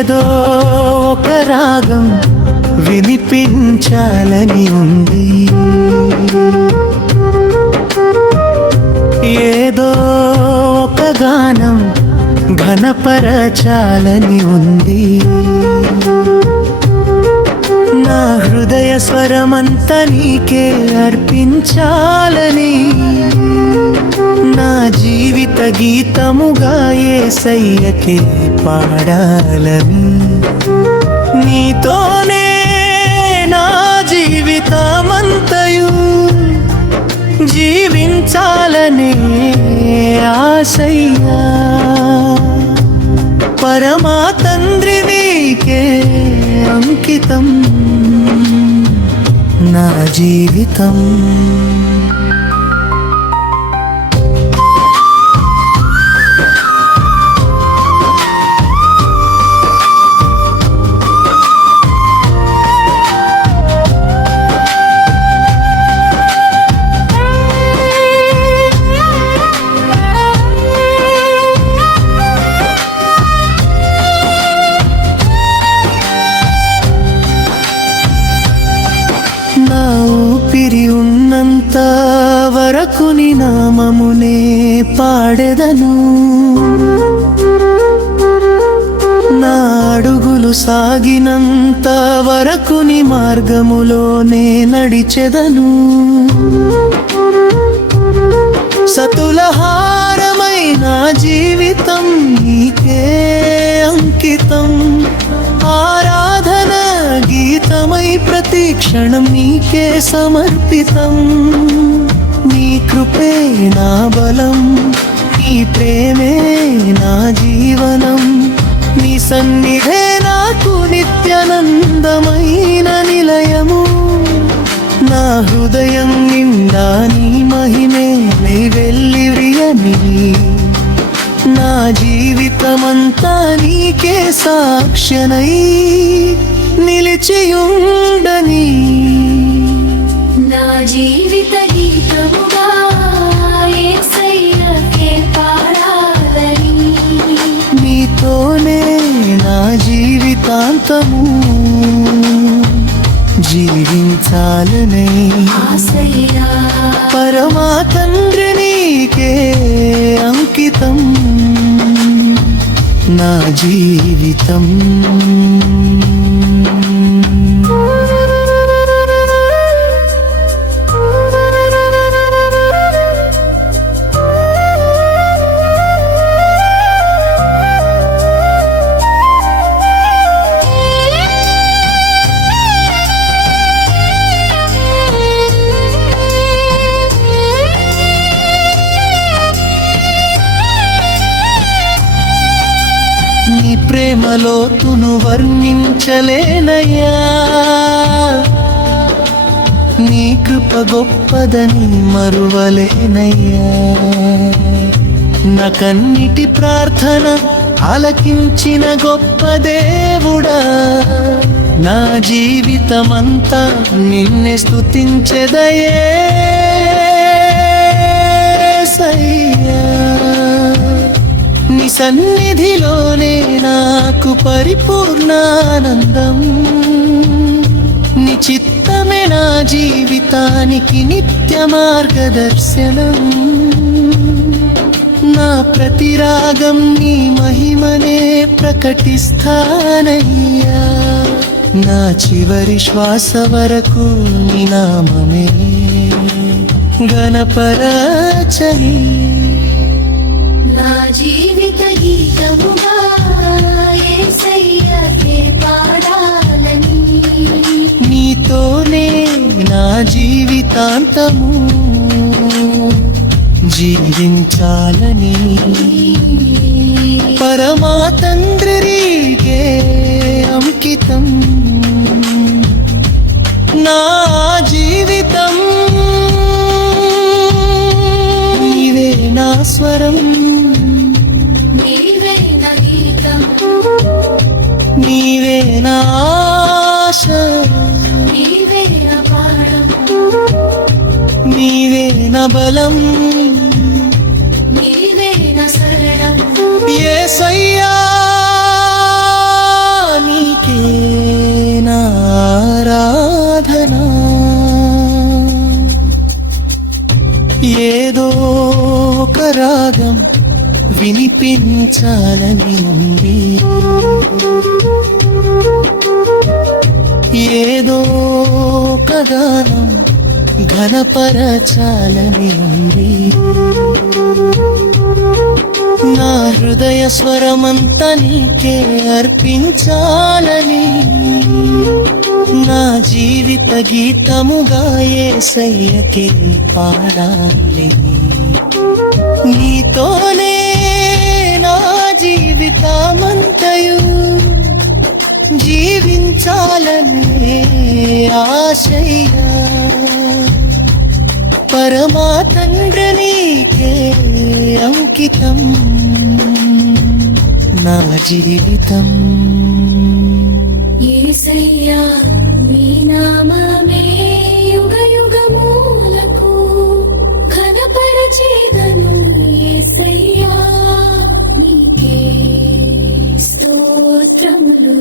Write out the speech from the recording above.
ఏదో ఒక రాగం వినిపించాలని ఉంది, ఏదో ఒక గానం ఘనపరచాలని ఉంది. నా హృదయ స్వరమంతా నీకే అర్పించాలని, నా జీవిత గీతముగా యేసయ్యకే పాడాలని, నీతోనే నా జీవితమంతయు జీవించాలనే ఆశయ్యా. పరమా తండ్రి నీకే అంకితం నా జీవితం. నా ఊపిరి ఉన్నంత వరకు నీ నామమునే పాడెదను, నా అడుగులు సాగినంత వరకు నీ మార్గములోనే నడిచెదను. సతులహారమైన జీవితం నీకే అంకితం, ఆరాధన గీతమై ప్రతి క్షణం నీకే సమర్పితం. నీ కృపే నా బలం, నీ ప్రేమే నా జీవనం, నీ సన్నిధే నాకు నిత్యానందమైన నిలయము. నా హృదయం నిండా నీ మహిమే వెల్లివిరియని, నా జీవితమంతా నీకే సాక్ష్యనై నిలిచియుండని. నా జీవిత గీతముగా యేసయ్యకే పాడాలని, నీతోనే నా జీవితాంతము జీవించాలనే ఆశయ్యా. పరమా తండ్రి నీకే అంకితం నా జీవితం. నీ ప్రేమలోతును వర్ణించలేనయ్యా, నీ కృప గొప్పదని మరువలేనయ్యా. నా కన్నిటి ప్రార్థన ఆలకించిన గొప్ప దేవుడా, నా జీవితమంతా నిన్నే స్తుతించెదయేసయ్యా. నీ సన్నిధిలోనే నాకు పరిపూర్ణానందం, నీ చిత్తమే నా జీవితానికి నిత్య మార్గదర్శనం. నా ప్రతి రాగం నీ మహిమనే ప్రకటిస్తానయ్యా, నా చివరి శ్వాస వరకు నీ నామమే ఘనపరచని. నా జీవిత గీతముగా యేసయ్యకే పాడాలని, నీతోనే నా జీవితాంతము జీవించాలని. పరమా తండ్రి నీకే అంకితం నా జీవితం. నీవే నా స్వరం, నీవే నా గీతం, నీవే నా ఆశ, నీవే నా ప్రాణం, నీవే నా బలం, నీవే నా శరణం. యేసయ్యా జీవించాలని ఉంది. ఏదో కథనం ఘనపరచాలని ఉంది. నా హృదయ స్వరమంతా నీకే అర్పించాలని, నా జీవిత గీతముగా యేసయ్యకే పాడాలి. నీతోనే నా జీవితమంతయు జీవించాలనే ఆశయ్యా. పరమా తండ్రి నీకే అంకితం నా జీవితం. యేసయ్యా నీ నామమే యుగ యుగములకు ఘనపరచెదను. యేసయ్యా నీకే స్తోత్రములు.